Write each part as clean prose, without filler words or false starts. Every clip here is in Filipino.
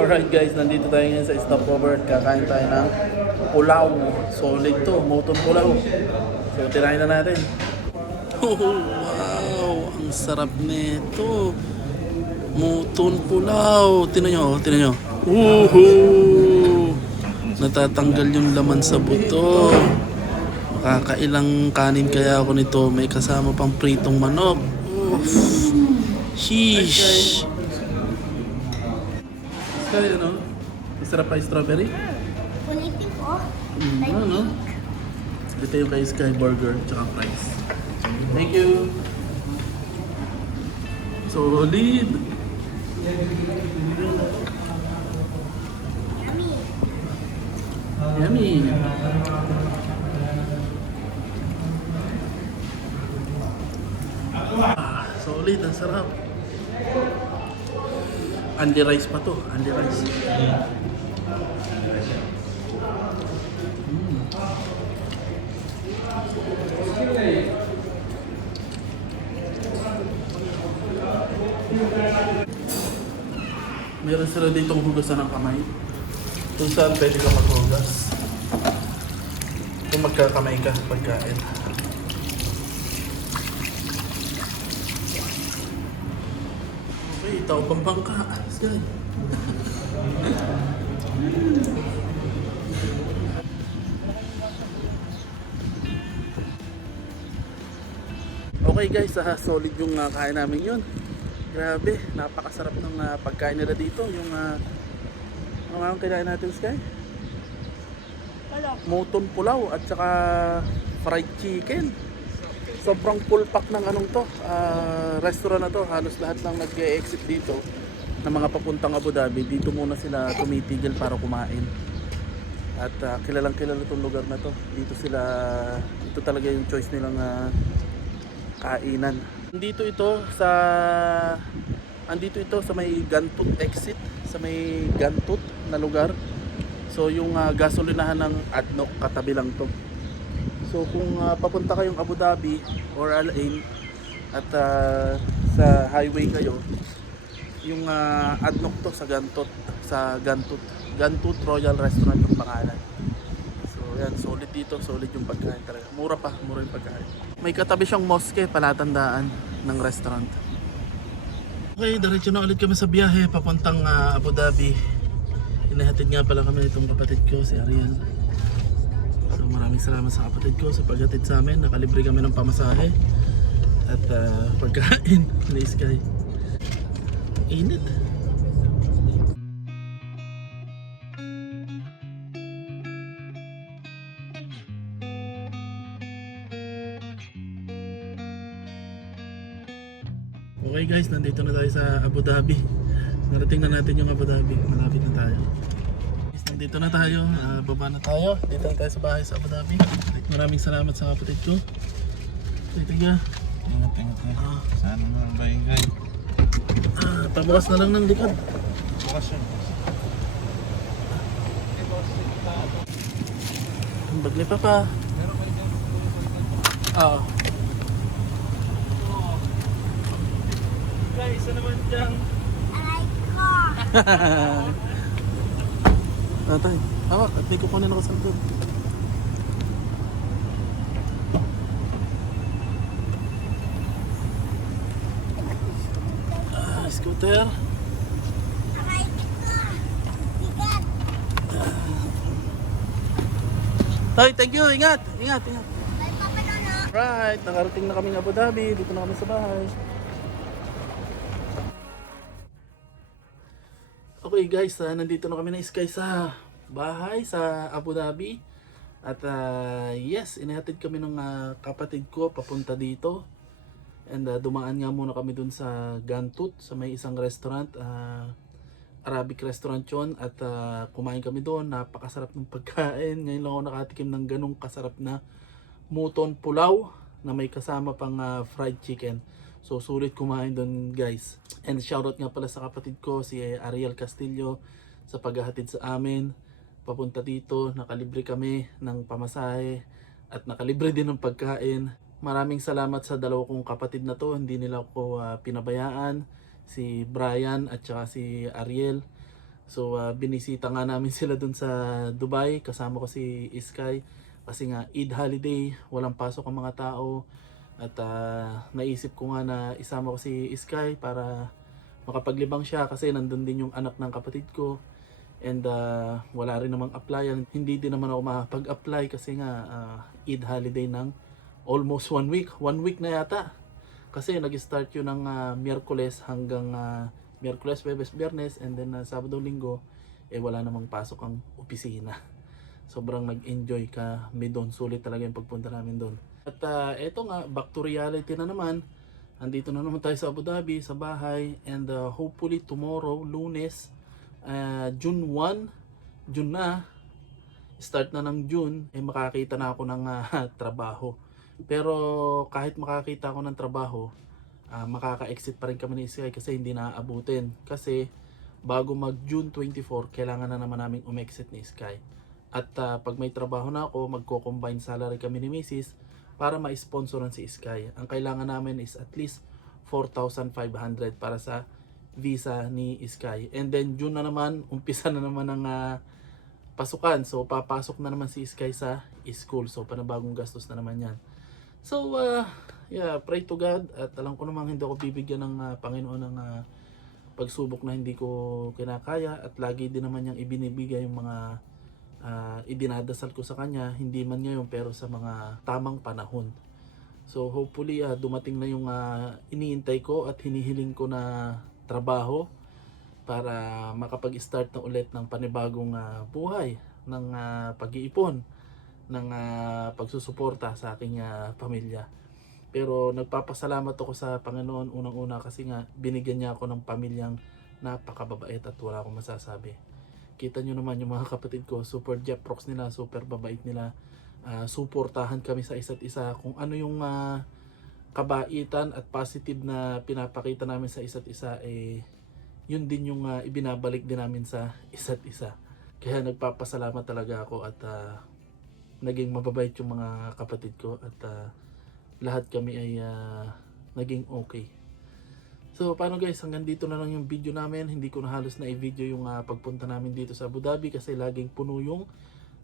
Alright guys, nandito tayo ngayon sa stopover at kakain tayo ng pulaw. Solid to, moton pulaw. So tirahin na natin. Oh, wow, ang sarap nito. Moton pulaw. Tingnan nyo, tingnan nyo. Natatanggal yung laman sa buto. Makakailang kanin kaya ako nito. May kasama pang pritong manok. Oof. Sheesh. Kaya ano? Masarap pa yung strawberry? Ulitin ko. Ano? Dito yung kay Sky Burger tsaka fries. Thank you! Solid! Yummy! Solid, ang sarap. Andy rice pa to, Andy rice. Meron sila ditong hugasan ng kamay. Kung saan pwede ka maghugas. Kung magkakamay ka sa pagkain. Okay, tao pang bangka. Sky. Okay guys, solid yung kain namin yun. Grabe, napakasarap ng pagkain nila dito. Yung ano nga ang kinain natin, Sky? Moton pulaw at saka fried chicken. Sobrang full pack ng anong to, restaurant na to. Halos lahat lang nag-exit dito ng mga papuntang Abu Dhabi. Dito muna sila tumitigil para kumain. At kilalang kilala itong lugar na to. Dito talaga yung choice nilang kainan. Andito ito sa may Gantut exit, sa may Gantut na lugar. So yung gasolinahan ng ADNOC katabi lang to. So kung papunta kayong Abu Dhabi or Al Ain at sa highway kayo, yung ADNOC to sa Gantut Royal Restaurant yung pangalan. So yan, solid dito, solid yung pagkain talaga. Mura yung pagkain. May katabi siyang mosque, palatandaan ng restaurant. Okay, diretso na ulit kami sa biyahe papuntang Abu Dhabi. Inahatid nga pala kami itong kapatid ko, si Ariel. So maraming salamat sa kapatid ko sa paghatid sa amin. Nakalibre kami ng pamasahe at pagkain ni Sky. Init. Okay guys, nandito na tayo sa Abu Dhabi. Narating na natin yung Abu Dhabi. Malapit na tayo. Guys, nandito na tayo. Baba na tayo. Dito na tayo sa bahay sa Abu Dhabi. Maraming salamat sa kapatid ko. Dito nga. Ingat. Sana naman ba yung guy? Pabukas na lang ng likod. Bukas yun. Ang bag ni Papa. Oo. Guys, isa naman dyan. Aray ko. Tatay, hawak at may kukunin ako sa likod. Scooter. Aray ko. Bigat. Tay, thank you. Ingat. May papanono. Right, nakarating na kami ng Abu Dhabi. Dito na kami sa bahay. Okay guys, nandito na kami na Sky sa bahay sa Abu Dhabi. At yes, inihatid kami ng kapatid ko papunta dito. And dumaan nga muna kami dun sa Gantut, sa may isang restaurant, Arabic restaurant yun. At kumain kami doon, napakasarap ng pagkain. Ngayon lang ako nakatikim ng ganong kasarap na moton pulaw na may kasama pang fried chicken. So sulit kumain doon guys. And shoutout nga pala sa kapatid ko, si Ariel Castillo, sa paghahatid sa amin papunta dito. Nakalibre kami ng pamasahe at nakalibre din ng pagkain. Maraming salamat sa dalawa kong kapatid na to. Hindi nila ako pinabayaan, si Brian at saka si Ariel. So binisita nga namin sila dun sa Dubai, kasama ko si Sky kasi nga Eid holiday, walang pasok ang mga tao at naisip ko nga na isama ko si Sky para makapaglibang siya kasi nandun din yung anak ng kapatid ko and wala rin namang applyan. Hindi din naman ako makapag-apply kasi nga Eid holiday ng almost 1 week. 1 week na yata. Kasi nag-start yun ng Miyerkules hanggang Miyerkules, Webes, Biyernes, and then Sabado, Linggo, wala namang pasok ang opisina. Sobrang nag-enjoy kami doon. Sulit talaga yung pagpunta namin doon. At eto nga, back to reality na naman. Andito na naman tayo sa Abu Dhabi, sa bahay, and hopefully tomorrow, Lunes, June 1, June na, start na ng June, makakita na ako ng trabaho. Pero kahit makakita ako ng trabaho, makaka-exit pa rin kami ni Sky kasi hindi na aabutin. Kasi bago mag June 24, kailangan na naman namin umexit ni Sky. At pag may trabaho na ako, magko-combine salary kami ni Mrs. para ma-sponsoran si Sky. Ang kailangan namin is at least 4,500 para sa visa ni Sky. And then June na naman, umpisa na naman ng pasukan. So papasok na naman si Sky sa school. So panabagong gastos na naman yan. So yeah, pray to God. At alam ko namang hindi ako bibigyan ng Panginoon ng pagsubok na hindi ko kinakaya. At lagi din naman niyang ibinibigay yung mga idinadasal ko sa Kanya. Hindi man ngayon pero sa mga tamang panahon. So hopefully dumating na yung iniintay ko at hinihiling ko na trabaho para makapag-start na ulit ng panibagong buhay ng pag-iipon, ng pagsusuporta sa aking pamilya. Pero nagpapasalamat ako sa Panginoon unang-una kasi nga binigyan niya ako ng pamilyang napakababait at wala akong masasabi. Kita nyo naman yung mga kapatid ko, super Jeprox nila, super babait nila. Suportahan kami sa isa't isa. Kung ano yung kabaitan at positive na pinapakita namin sa isa't isa, yun din yung ibinabalik din namin sa isa't isa. Kaya nagpapasalamat talaga ako at naging mababait yung mga kapatid ko at lahat kami ay naging okay. So paano guys, hanggang dito na lang yung video namin. Hindi ko na halos na i-video yung pagpunta namin dito sa Abu Dhabi kasi laging puno yung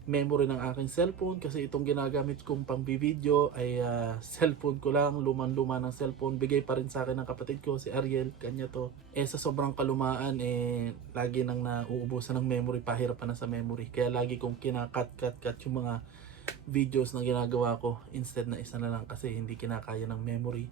memory ng aking cellphone. Kasi itong ginagamit kong pang-video ay cellphone ko lang, lumang-luma ng cellphone. Bigay pa rin sa akin ng kapatid ko, si Ariel, kanya to. Sa sobrang kalumaan, lagi nang nauubusan ng memory, pahirapan na sa memory. Kaya lagi kong kinakat-cut yung mga videos na ginagawa ko instead na isa na lang kasi hindi kinakaya ng memory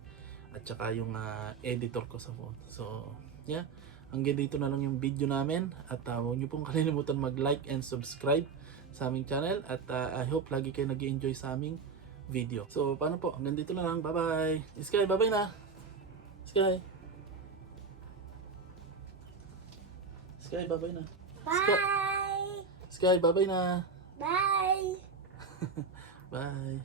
at saka yung editor ko sa phone. So yeah, hanggang dito na lang yung video namin at huwag nyo pong kalimutan mag-like and subscribe sa aming channel at I hope lagi kayo nag-enjoy sa aming video. So paano po, hanggang dito na lang. Bye bye. Sky, bye bye na. Sky, Sky, bye bye na. Bye! Sky, bye bye na. Bye! Bye.